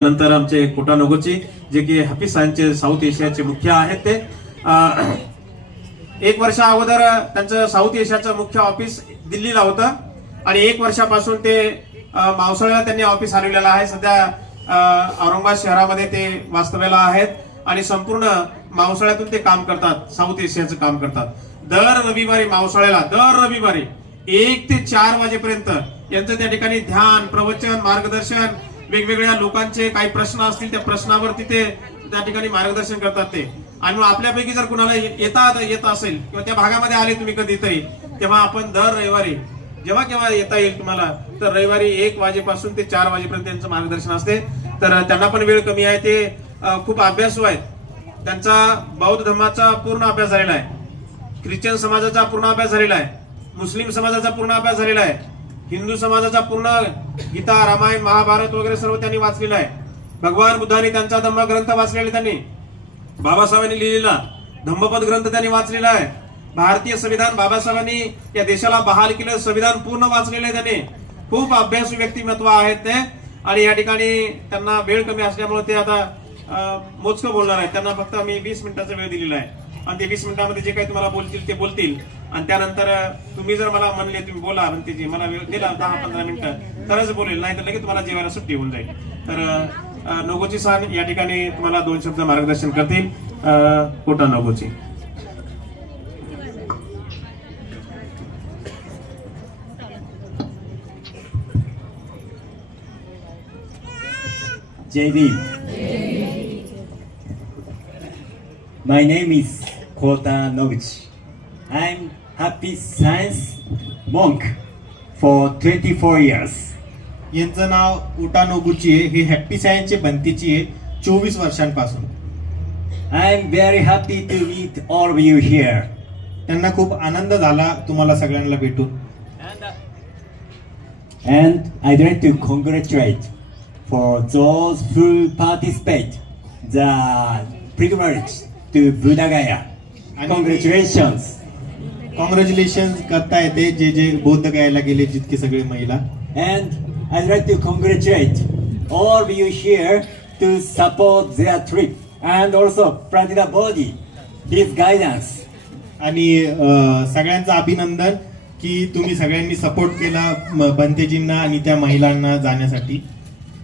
नंतर आमचे कोटानोगोची जे की हाफिज साहेबचे साऊथ एशियाचे मुख्य आहेत ते. अं, एक वर्षा अगोदर त्यांचं साऊथ एशियाचं मुख्य ऑफिस दिल्लीला होतं आणि एक वर्षापासून ते मावसाळ्याला त्यांनी ऑफिस हलवलेलं आहे. सध्या औरंगाबाद शहरामध्ये ते वास्तव्याला आहेत आणि संपूर्ण मावसाळ्यातून ते काम करतात साऊथ एशियाचं काम करतात. दर रविवारी मावसाळ्याला दर रविवारी एक ते चार वाजेपर्यंत यांचं त्या ठिकाणी ध्यान प्रवचन मार्गदर्शन वेगवेगळ्या लोकांचे काही प्रश्न असतील त्या प्रश्नावरती ते त्या ठिकाणी मार्गदर्शन करतात ते. आणि आपल्यापैकी जर कुणाला ये- येता येत असेल किंवा त्या भागामध्ये आले तुम्ही कधीतरी तेव्हा आपण दर रविवारी जेव्हा केव्हा येता येईल तुम्हाला तर रविवारी एक वाजेपासून ते चार वाजेपर्यंत त्यांचं मार्गदर्शन असते. तर त्यांना पण वेळ कमी आहे. ते खूप अभ्यासू आहेत. त्यांचा बौद्ध धर्माचा पूर्ण अभ्यास झालेला आहे. ख्रिश्चन समाजाचा पूर्ण अभ्यास झालेला आहे. मुस्लिम समाजाचा पूर्ण अभ्यास झालेला आहे. हिंदू समाजाचा पूर्ण गीता रामायण महाभारत वगैरे सर्व त्यांनी वाचलेलं आहे. भगवान बुद्धांनी त्यांचा धम्मग्रंथ वाचलेला त्यांनी. बाबासाहेबांनी लिहिलेला धम्मपद ग्रंथ त्यांनी वाचलेला आहे. भारतीय संविधान बाबासाहेबांनी या देशाला बहाल केलं संविधान पूर्ण वाचलेलं आहे त्यांनी. खूप अभ्यासू व्यक्तिमत्व आहेत ते. आणि या ठिकाणी त्यांना वेळ कमी असल्यामुळे ते आता मोजकं बोलणार आहेत. त्यांना फक्त मी वीस मिनिटाचा वेळ दिलेला आहे. आणि ते वीस मिनिटामध्ये जे काही तुम्हाला बोलतील ते बोलतील. आणि त्यानंतर तुम्ही जर मला म्हणले तुम्ही बोला म्हणते मला वेळ दिला दहा पंधरा मिनिटं तरच बोलेल नाही तर लगेच तुम्हाला जेवायला सुट्टी होऊन जाईल. तर नगोची सान या ठिकाणी तुम्हाला दोन शब्द मार्गदर्शन करतील. अं, Kota नगोची. JD. My name is Kota Noguchi. I'm happy science monk for 24 years. यांचं नाव उटा नोगुची आहे हे हॅप्पी सायन्सचे बनतीची आहे चोवीस वर्षांपासून I'm very happy to meet all of you here. त्यांना खूप आनंद झाला तुम्हाला सगळ्यांना भेटून And I'd like to congratulate for those who participate the pilgrimage to Buddha आणि ग्रॅज्युएशन कॉंग्रॅच्युलेशन करता येते. जे जे बौद्ध गायला गेले जितके सगळे महिला. And I like to congratulate or we you share to support the R three and also प्रांतिका बोजी हिज गायडन्स आणि सगळ्यांचं अभिनंदन की तुम्ही सगळ्यांनी सपोर्ट केला बंतेजींना आणि त्या महिलांना जाण्यासाठी.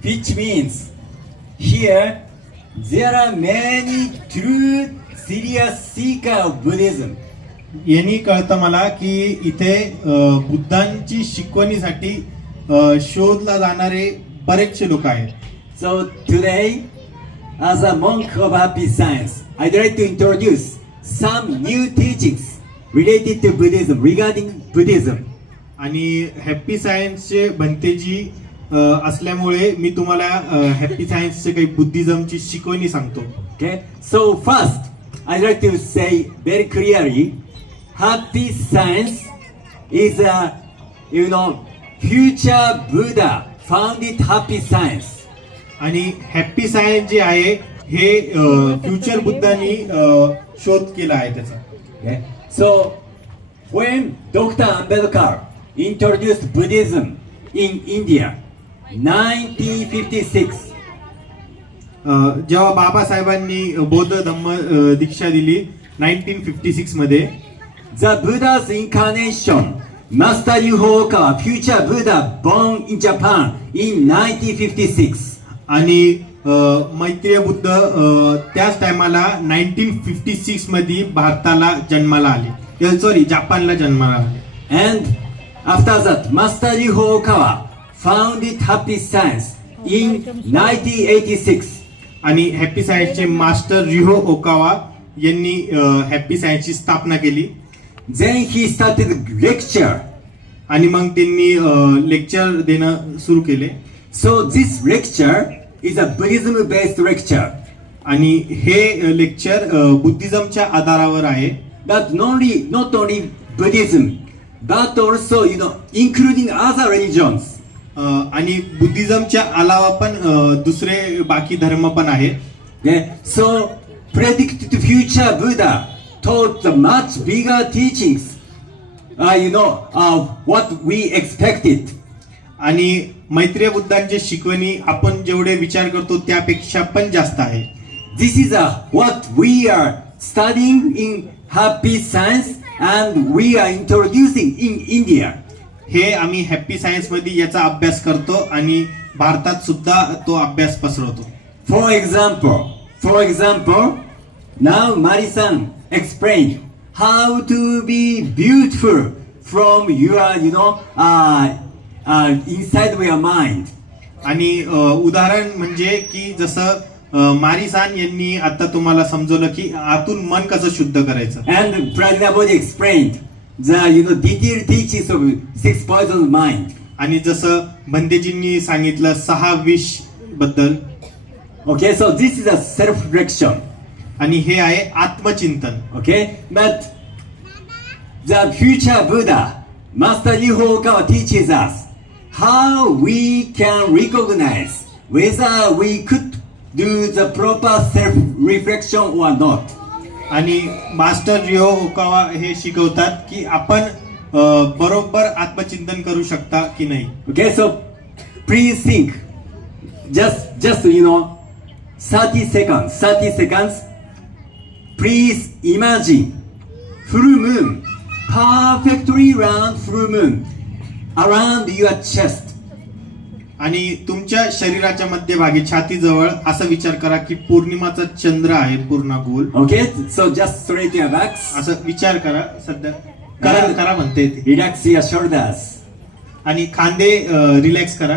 Which means here the are are many true serious C कॅ यांनी कळतं मला की इथे बुद्धांची शिकवणीसाठी शोधला जाणारे बरेचसे लोक आहेत. सो तिज अ मं ख बॉपी सायन्स आय द आय ते इंट्रोड्यूस साम न्यू थिजिक्स विडेटिक ते ब्रिधेझम वीगादिक वृद्धिझम आणि हॅप्पी सायन्सचे भंतेजी असल्यामुळे मी तुम्हाला हॅप्पी सायन्सचे काही बुद्धिझमची शिकवणी सांगतो. Okay so first I'd like to say very clearly, happy science is a, you know, future Buddha founded happy science. आणि हॅप्पी सायन्स जे आहे हे फ्युचर बुद्धांनी अ, शोध केला आहे त्याचा Okay, so when Dr. Ambedkar introduced Buddhism in India, 1956, अ, जेव्हा बाबासाहेबांनी बौद्ध धम्म दीक्षा दिली नाईनटीन फिफ्टी सिक्समध्ये बुधास इन्कार्नेशन मास्टर यू हो का फ्युचर बुध बॉंग इन जपान इन सिक्स. आणि मैत्रीय बुद्ध त्याच टायमाला नाईनटीन फिफ्टी सिक्समध्ये भारताला जन्माला आले. सॉरी जपानला जन्माला आले. And after that master Ryuho का found it happy science in nineteen eighty six. आणि हॅपी सायन्सचे मास्टर रिहो ओकावा यांनी हॅपी सायन्सची स्थापना केली. जे ही स्थापित लेक्चर आणि मग त्यांनी लेक्चर देणं सुरू केले. So this lecture is a Buddhism based lecture आणि हे लेक्चर बुद्धिझमच्या आधारावर आहे. That not only not only Buddhism that also you know including आज अ रिलिजन्स आणि बुद्धिझमच्या अलावा पण दुसरे बाकी धर्म पण आहे so predict the future Buddha thought the much bigger teachings you know what we expected आणि मैत्रीय बुद्धांचे शिकवणी आपण जेवढे विचार करतो त्यापेक्षा पण जास्त आहे. This is a what we are studying in happy science and we are introducing in India हे आम्ही हॅप्पी सायन्समध्ये याचा अभ्यास करतो आणि भारतात सुद्धा तो अभ्यास पसरवतो. For example for example now Marisan explain how to be beautiful from your you know inside your mind आणि उदाहरण म्हणजे की जसं मारिसान यांनी आता तुम्हाला समजवलं की आतून मन कसं शुद्ध करायचं. And Prajna explain the, you know, detailed teachings of six points of mind. आणि जसं बंदेजींनी सांगितलं सहा विष बद्दल Okay, so this is a self-reflection. आणि हे आहे आत्मचिंतन Okay, but the future Buddha, Master Niho Okawa teaches us how we can recognize whether we could do the proper self-reflection or not. आणि मास्टर रिओ ओकावा हे शिकवतात की आपण बरोबर आत्मचिंतन करू शकता की नाही. ओके सो प्री सिंक जस्ट जस्ट यु नो साठी सेकंदसाठी second please imagine full moon perfectly round full moon around your chest आणि तुमच्या शरीराच्या मध्यभागी छाती जवळ असा विचार करा की पौर्णिमाचा चंद्र आहे पूर्ण गोल ओके सो जस्ट सोडे ते असं विचार करा सध्या. करा करा म्हणते आणि खांदे रिलॅक्स करा.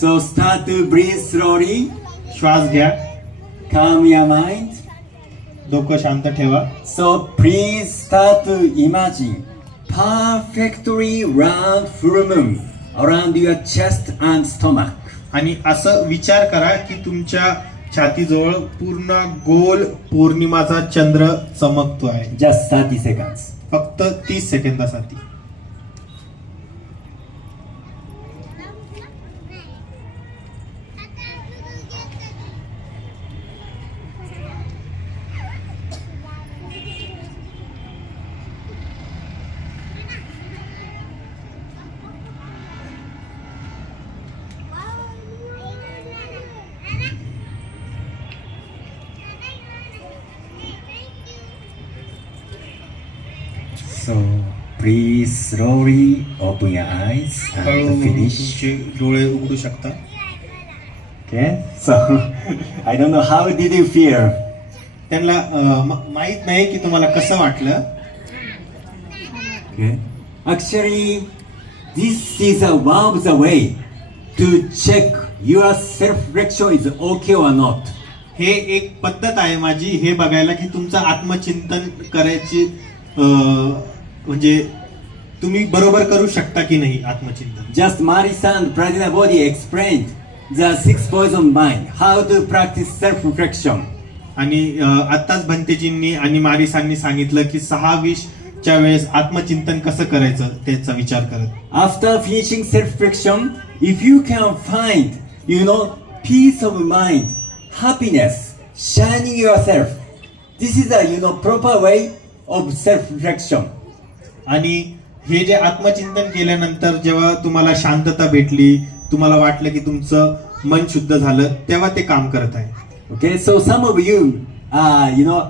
सो स्थात ब्रेस रॉरी श्वास घ्या. काम या माइंड डोकं शांत ठेवा. सो फ्री स्थात इमाजी फा फॅक्टरी रा around your chest and stomach. आणि असं विचार करा की तुमच्या छातीजवळ पूर्ण गोल पौर्णिमाचा चंद्र चमकतो आहे Just 30 seconds. फक्त तीस सेकंदासाठी So please slowly open your eyes and हळूहळू finish. तुमचे डोळे उघडू शकता Okay. So I don't know how did you feel. त्यांना अं, म- माहीत नाही की तुम्हाला कसं वाटलं Okay. Actually, this is a one of the way to check your self-reflection is okay or not. हे एक पद्धत आहे माझी हे बघायला की तुमचं आत्मचिंतन करायची अं, म्हणजे तुम्ही बरोबर करू शकता की नाही आत्मचिंतन? Just Marisan Prajna Bodhi explain the six point of mind how to practice self reflection आणि आत्ताच भंतेजींनी आणि मारिसांनी सांगितलं की सहा विश च्या वेळेस आत्मचिंतन कसं करायचं त्याचा विचार करत. After finishing self reflection if you can find you know peace of mind happiness shining yourself this is a you know proper way of self reflection आणि हे जे आत्मचिंतन केल्यानंतर जेव्हा तुम्हाला शांतता भेटली तुम्हाला वाटलं की तुमचं मन शुद्ध झालं तेव्हा ते काम करत आहे. Okay so some of you you know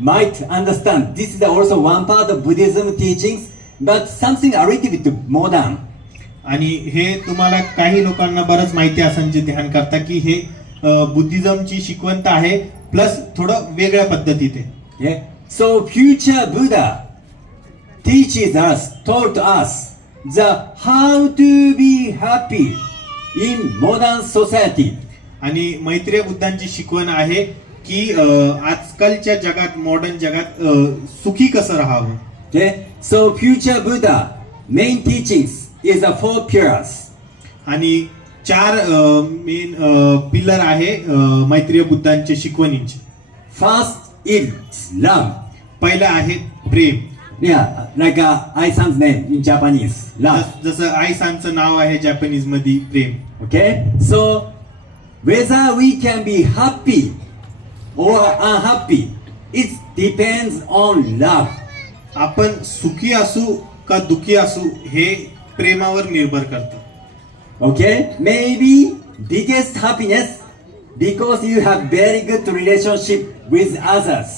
my understand this is also one part of Buddhism teaching but something अवेटी with modern आणि हे तुम्हाला काही लोकांना बरंच माहिती असं जे ध्यान करता की हे बुद्धिझमची शिकवंत आहे प्लस थोडं वेगळ्या पद्धतीत आहे. So future Buddha teaches us, taught us the how to be happy in modern society. आणि मैत्रीय बुद्धांची शिकवण आहे की आजकालच्या जगात मॉडर्न जगात सुखी कसं राहावं? Okay so future Buddha main teachings is a four pillars आणि चार मेन पिलर आहे मैत्रीय बुद्धांच्या शिकवणींचे. फास्ट इज लव पहिलं आहे प्रेम. Yeah, like uh, Ai-san's name in Japanese, love. जस- जसं आई सांचं नाव आहे जॅपनीज मध्ये प्रेम Okay, so whether we can be happy or unhappy, it depends on love. आपण सुखी असू का दुखी असू हे प्रेमावर निर्भर करतं Okay, maybe biggest happiness because you have very good relationship with others.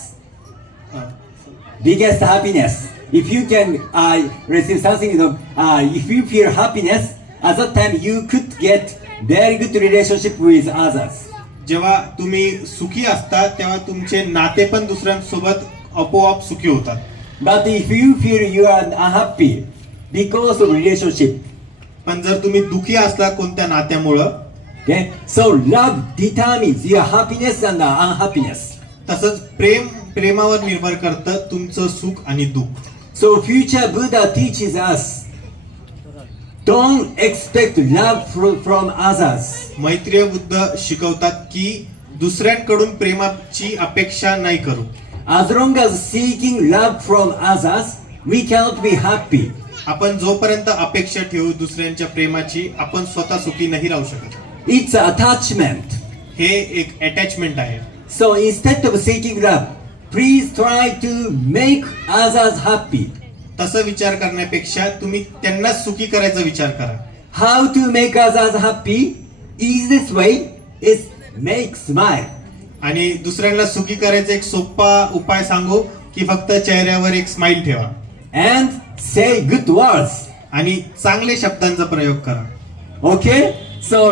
Biggest happiness. if you can uh, receive something, you know, uh, if you feel happiness, at that time you could get very good relationship with others. जेव्हा तुम्ही सुखी असता तेव्हा तुमचे नाते पण दुसऱ्यांसोबत आपोआप सुखी होतात. But if you feel you are unhappy because of relationship पण जर तुम्ही दुखी असला कोणत्या नात्यामुळं okay so love determines your happiness and unhappiness तसंच प्रेम प्रेमावर निर्भर करतं तुमचं सुख आणि दुःख. So future Buddha teaches us don't expect love from, from others. मैत्रीय Buddha शिकवतात की दुसऱ्यांकडून प्रेमाची अपेक्षा नाही करू As long as seeking love from others, we cannot be happy. आपण जोपर्यंत अपेक्षा ठेवू दुसऱ्यांच्या प्रेमाची आपण स्वतः सुखी नाही राहू शकत It's attachment. हे एक अटॅचमेंट आहे So instead of seeking love, please try to make others happy तसं विचार करण्यापेक्षा तुम्ही त्यांना सुखी करायचा विचार करा. How to make others happy is this way is make smile आणि दुसऱ्यांना सुखी करायचा एक सोपा उपाय सांगू की फक्त चेहऱ्यावर एक स्माइल ठेवा. अँड से गुड वर्ड्स आणि चांगले शब्दांचा प्रयोग करा. Okay so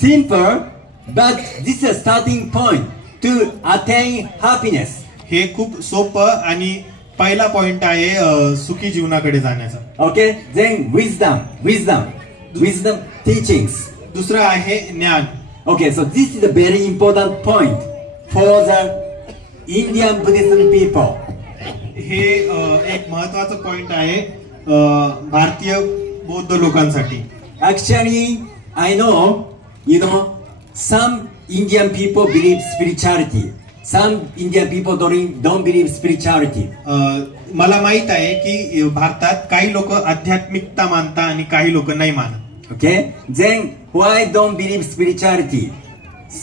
simple but this is starting point to attain happiness हे खूप सोपं आणि पहिला पॉइंट आहे सुखी जीवनाकडे जाण्याचा. Okay then wisdom wisdom wisdom teachings दुसरं आहे ज्ञान. Okay so this is a very important point for the Indian Buddhist people हे एक महत्त्वाचं पॉइंट आहे भारतीय बौद्ध लोकांसाठी. Actually I know you know some Indian people believe spirituality Some Indian people don't, don't believe spirituality. Uh, मला माहीत आहे की भारतात काही लोक आध्यात्मिकता मानता आणि काही लोक नाही मानत. Okay then why don't believe spirituality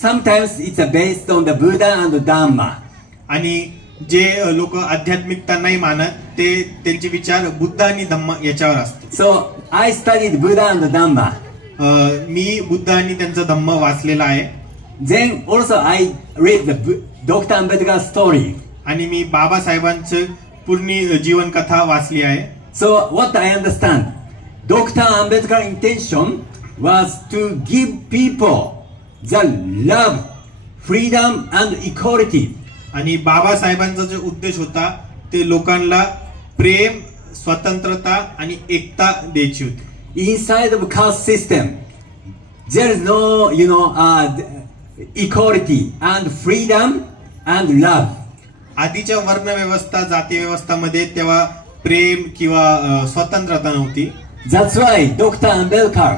sometimes it's a based on the Buddha and the Dhamma आणि जे लोक आध्यात्मिकता नाही मानत ते त्यांचे विचार बुद्ध आणि धम्म याच्यावर असतो so I study the Buddha and the Dhamma मी बुद्ध आणि त्यांचा धम्म वाचलेला आहे. Then also I read the doctor Ambedkar story आणि मी बाबासाहेबांचं पूर्ण जीवनकथा वाचली आहे. So what I understand doctor Ambedkar intention was to give people the love freedom and equality आणि बाबासाहेबांचा जो उद्देश होता ते लोकांना प्रेम स्वतंत्रता आणि एकता द्यायची होती. Inside caste system there is no you know equality and freedom and love आधी जब वर्ण व्यवस्था जाति व्यवस्था में प्रेम किंवा स्वतंत्रता नव्हती. होती that's why doctor Ambedkar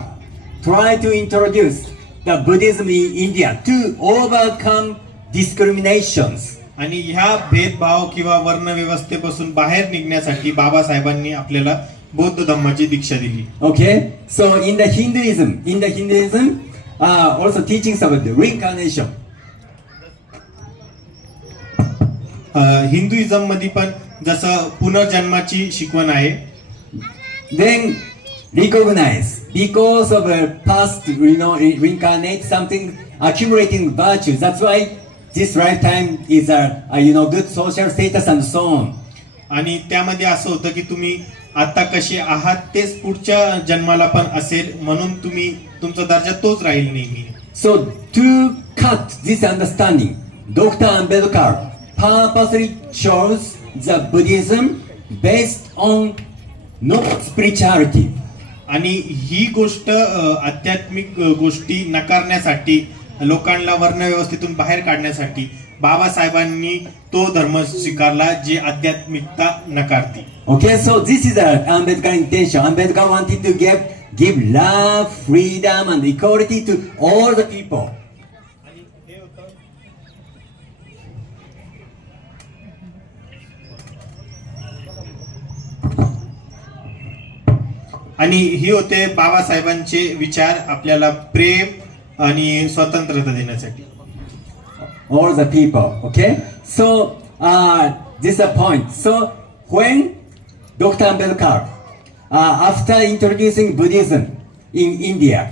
try to introduce the Buddhism in India to overcome discriminations आणि ह्या भेदभाव किंवा वा वर्ण व्यवस्था पर सुन बाहर निकलने से कि बाबा दिली. Okay so in the Hinduism in the Hinduism ah also teachings of the reincarnation हिंदुइझममध्ये पण जसं पुनर्जन्माची शिकवण आहे. Then recognize because of past no reconnect something accumulating virtue that's why this right time is a you know good social status and so on आणि त्यामध्ये असं होतं की तुम्ही आता कसे आहात तेच पुढच्या जन्माला पण असेल म्हणून तुम्ही तुमचा दर्जा तोच राहील नेहमी. So to cut this understanding doctor Ambedkar purposely chose the Buddhism based on not spirituality. आणि ही गोष्ट अ, आध्यात्मिक अ, गोष्टी नकारण्यासाठी लोकांना वर्ण व्यवस्थेतून बाहेर काढण्यासाठी बाबासाहेबांनी तो धर्म स्वीकारला जे आध्यात्मिकता नकारते Okay, so this is the Ambedkar intention. Ambedkar wanted to give give love, freedom, and equality to all the people. आणि ही होते बाबासाहेबांचे विचार आपल्याला प्रेम आणि स्वतंत्रता देण्यासाठी all the people. Okay, so uh, this is a point. So when Dr. Ambedkar, uh, after introducing Buddhism in India,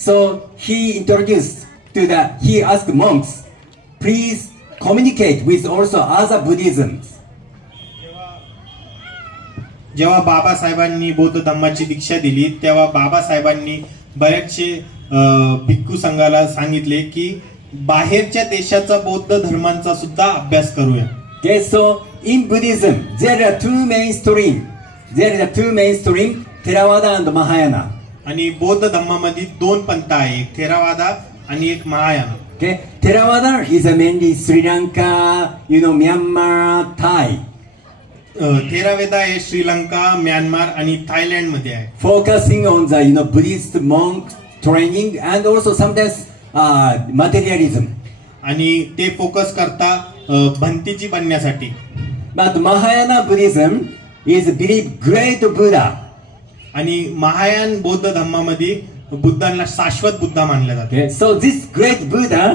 So he introduced to the, he asked monks, please communicate with also other Buddhisms. जेव्हा बाबासाहेबांनी बौद्ध धम्माची दीक्षा दिली तेव्हा बाबासाहेबांनी बरेचसे भिक्खू संघाला सांगितले की बाहेरच्या देशाचा बौद्ध धर्मांचा सुद्धा अभ्यास करूया. So in Buddhism there are two mainstream there Theravada Mahayana आणि बौद्ध धम्मामध्ये दोन पंथ आहे थेरावादा आणि एक Mahayana okay Theravada is a main Sri Lanka you know Myanmar Thai um, Theravada हे श्रीलंका म्यानमार आणि थायलंडमध्ये आहे focusing on the, you know, Buddhist monk training and also sometimes uh, materialism. आणि ते फोकस करता अं, भंतीची बनण्यासाठी But Mahayana Buddhism is believe great Buddha. आणि महायान बौद्ध धम्मामध्ये बुद्धांना शाश्वत बुद्धा मानलं जाते Okay, so this great Buddha,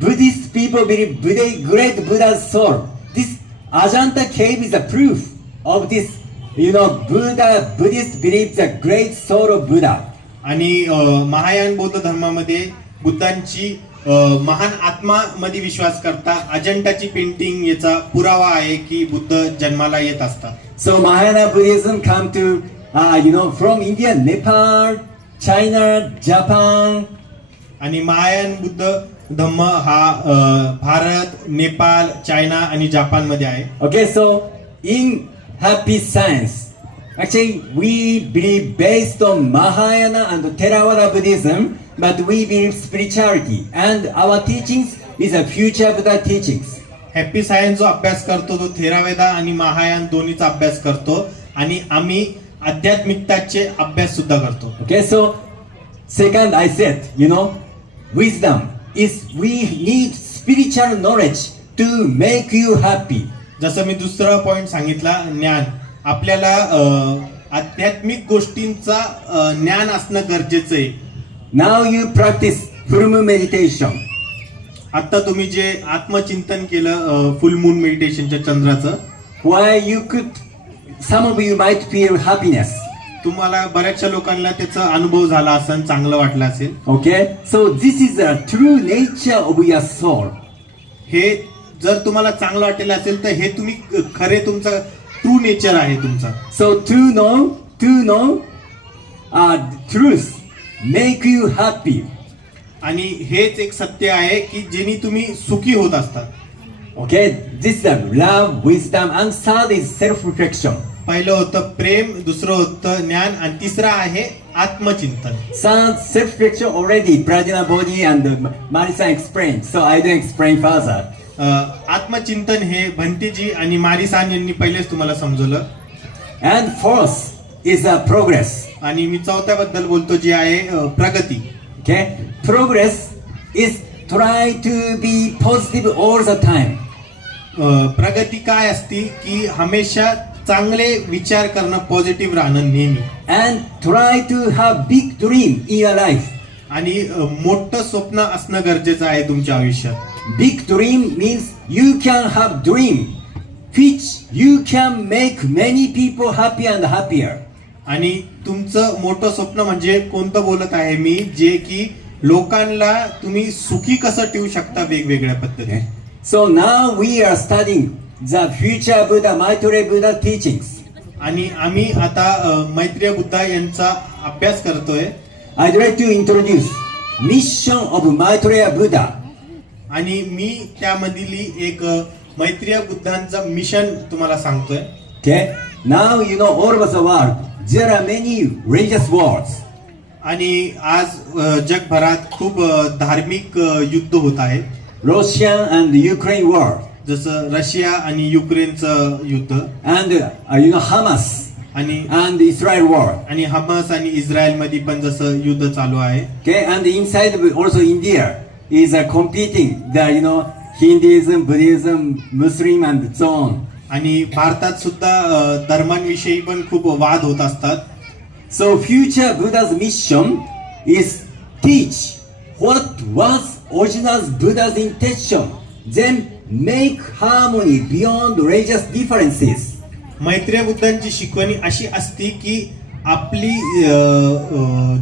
Buddhist people believe Buddha, great Buddha's soul. This Ajanta cave is a proof of this. You know, Buddha, Buddhist believes the great soul of Buddha. आणि अं, महायान बौद्ध धर्मामध्ये बुद्धांची अं, महान आत्मा मध्ये विश्वास करता अजंटाची पेंटिंग याचा पुरावा आहे की बुद्ध जन्माला येत असतात So Mahayana Buddhism come to, uh, you know, from India, Nepal, China, Japan. आणि महायान बुद्ध धम्म हा भारत नेपाळ चायना आणि जपानमध्ये आहे Okay, so in Happy Science, actually we believe based on Mahayana and Theravada Buddhism, but we believe spirituality and our teachings is a future Buddha teachings. Happy science जो अभ्यास करतो तो थेरावेदा आणि महायान दोन्हीचा अभ्यास करतो आणि आम्ही आध्यात्मिकताचे अभ्यास सुद्धा करतो Okay, so second I said, you know, wisdom is we need spiritual knowledge to make you happy. जसं मी दुसरा पॉइंट सांगितला ज्ञान आपल्याला अं, आध्यात्मिक गोष्टींचा अं, ज्ञान असणं गरजेचं आहे Now you practice full moon meditation. आता तुम्ही जे आत्मचिंतन केलं फुल मून मेडिटेशनच्या चंद्राचं Why you could, some of you might feel happiness. तुम्हाला बऱ्याचशा लोकांना त्याचा अनुभव झाला असेल चांगलं वाटलं असेल. Okay so this is a true nature of your soul हे जर तुम्हाला चांगलं वाटेल असेल तर हे तुम्ही खरे तुमचं ट्रू नेचर आहे तुमचं. So true know to know truth make you happy आणि हेच एक सत्य आहे की जेणी तुम्ही सुखी होत असतात okay this love wisdom and self reflection पहिलं होतं प्रेम दुसरं होतं ज्ञान आणि तिसरं आहे आत्मचिंतन. Already Prajna Bhoji Marisa explain so I don't explain for आत्मचिंतन हे भंतीजी आणि मारिसान यांनी पहिलेच तुम्हाला समजवलं. And fourth is a progress आणि मी चौथ्याबद्दल बोलतो जी आहे प्रगती. Okay progress is try to be positive all the time प्रगती काय असती की हमेशा चांगले विचार करणं पॉझिटिव्ह राहणं नेहमी. And try to have big dream in your life आणि मोठं स्वप्न असणं गरजेचं आहे तुमच्या आयुष्यात. Big dream means you can have dream which you can make many people happy and happier आणि तुमचं मोठं स्वप्न म्हणजे कोणतं बोलत आहे मी? जे की लोकांना तुम्ही सुखी कसं ठेवू शकता वेगवेगळ्या पद्धतीने. सो ना we are starting the future Buddha, Maitreya Buddha teachings. आणि आम्ही आता अं, मैत्रेय बुद्धा यांचा अभ्यास करतोय I'd like to introduce mission of Maitreya Buddha. आणि मी त्यामधली एक अं, मैत्रेय बुद्धांचं मिशन तुम्हाला सांगतोय Okay. Now you know all over the world there are many religious wars. आणि आज अं, जगभरात खूप अं, धार्मिक अं, युद्ध होत आहे Russia and Ukraine war जसं रशिया आणि युक्रेनचं युद्ध and uh, you know Hamas आणि and Israel war. आणि हमास आणि इस्रायल मध्ये पण जसं युद्ध चालू आहे Okay, and inside of also India is uh, competing the you know Hinduism, Buddhism, Muslim, and so on. आणि भारतात सुद्धा अं, धर्मांविषयी पण खूप वाद होत असतात So future Buddha's mission is teach what was original Buddha's intention, then make harmony beyond religious differences. Maitreya बुद्धांची शिकवणी अशी असती की आपली अ, अ,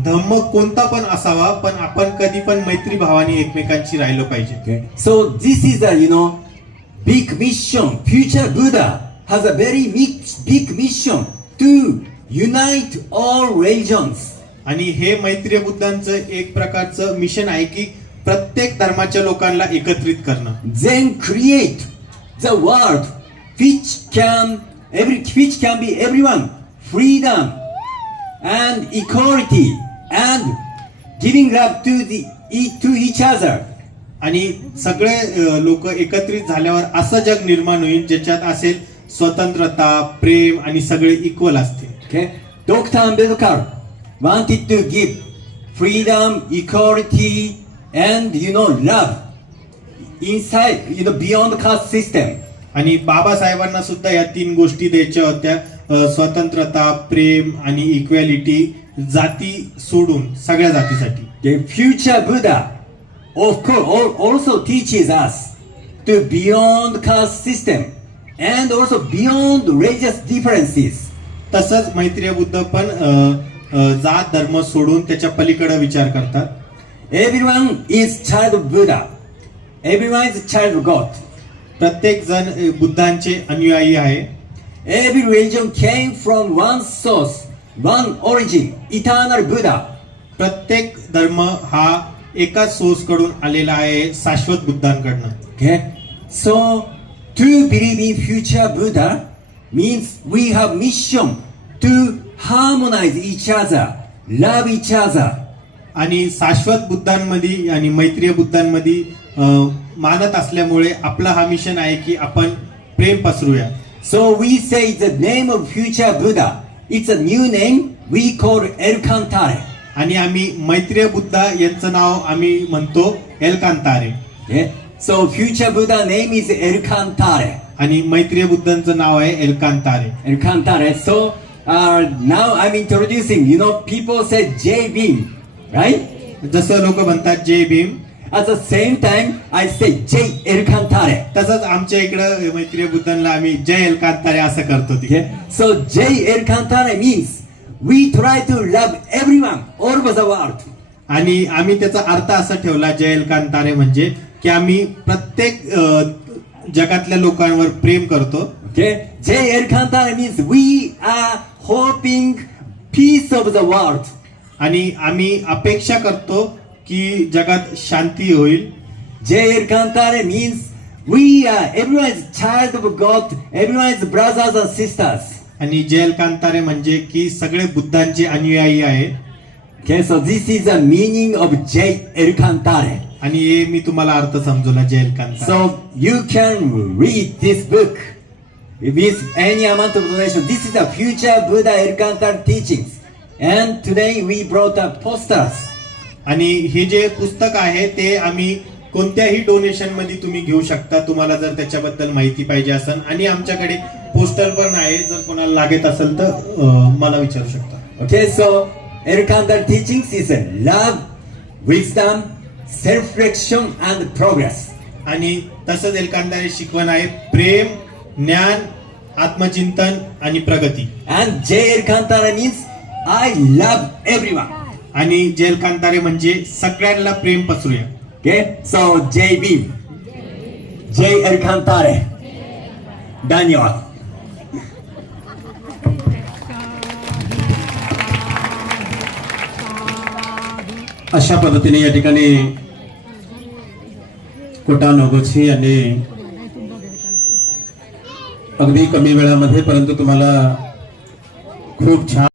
धम्म कोणता पण असावा पण आपण कधी पण मैत्री भावाने एकमेकांची राहिलो पाहिजे this is a you know big mission. Future Buddha has a very big, big mission to unite all religions. आणि हे मैत्रीय बुद्धांचं एक प्रकारचं मिशन आहे की प्रत्येक धर्माच्या लोकांना एकत्रित करणं. Then create the world which can every which can be everyone freedom and equality and giving लाभ to the to each other आणि सगळे लोक एकत्रित झाल्यावर असं जग निर्माण होईल ज्याच्यात असेल स्वतंत्रता प्रेम आणि सगळे इक्वल असते okay doctor Ambedkar wanted to give freedom equality and you know love inside you know beyond caste system. आणि बाबासाहेबांना सुद्धा या तीन गोष्टी द्यायच्या होत्या अ, स्वतंत्रता प्रेम आणि इक्वॅलिटी जाती सोडून सगळ्या जातीसाठी The future Buddha, of course, al- also teaches us to beyond caste system and also beyond religious differences. तसंच मैत्रीय बुद्ध पण अ, अ, जात धर्म सोडून त्याच्या पलीकडे विचार करतात Everyone is child of Buddha. Everyone is child of God. प्रत्येक जण बुद्धांचे अनुयायी आहे Every religion came from one source, one origin, eternal Buddha. प्रत्येक धर्म हा एकाच सोर्सकडून आलेला आहे शाश्वत बुद्धांकडनं Okay? So, to believe in future Buddha means we have mission to harmonize each other, love each other. आणि शाश्वत बुद्धांमध्ये आणि मैत्रीय बुद्धांमध्ये मानत असल्यामुळे आपला हा मिशन आहे की आपण प्रेम पसरूया. So we say is a name of future Buddha it's a new name we call El Cantare आणि आम्ही मैत्रीय बुद्धा यांचं नाव आम्ही म्हणतो El Cantare. So future Buddha name is El Cantare आणि मैत्रीय बुद्धांचं नाव आहे El Cantare. El Cantare so now I me introducing you know people say जे बी राईट जसं लोक म्हणतात Jai Bhim at same time I say Jai El Cantare तसंच आमच्या इकडं मैत्री बुद्धांना आम्ही जय एरखान थारे असं करतो तिथे. So Jai El Cantare means we try to love everyone or was our earth आणि आम्ही त्याचा अर्थ असा ठेवला जय एलकांतारे म्हणजे की आम्ही प्रत्येक जगातल्या लोकांवर प्रेम करतो. Jai El Cantare means we are hoping peace of the world आणि आम्ही अपेक्षा करतो की जगात शांती होईल. Jai El Cantare means we are everyone is child of God everyone is brothers and sisters आणि जय एरकांतारे म्हणजे की सगळे बुद्धांचे अनुयायी आहे okay so this is the meaning of Jai El Cantare आणि हे मी तुम्हाला अर्थ समजवला Jai El Cantare so you can read this book it any amount of knowledge this is the future Buddha El Cantare teachings And today we brought up posters. आणि हे जे पुस्तक आहे ते आम्ही कोणत्याही डोनेशनमध्ये तुम्ही घेऊ शकता. तुम्हाला जर त्याच्याबद्दल माहिती पाहिजे असेल आणि आमच्याकडे पोस्टर पण आहे जर कोणाला लागत असेल तर अं, मला विचारू शकता. Okay, so Elkantare teachings is a love, wisdom, self-reflection and progress. आणि तसंच एलकांतारे शिकवण आहे प्रेम ज्ञान आत्मचिंतन आणि प्रगती. And J. Elkantare means I love everyone. आणि जेल कांतारे म्हणजे सगळ्यांना प्रेम पसरूया Okay, so J Beam. J Elkantare. Daniel. अशा पद्धतीने या ठिकाणी कोटा नोगोची यांनी अगदी कमी वेळामध्ये परंतु तुम्हाला खूप छान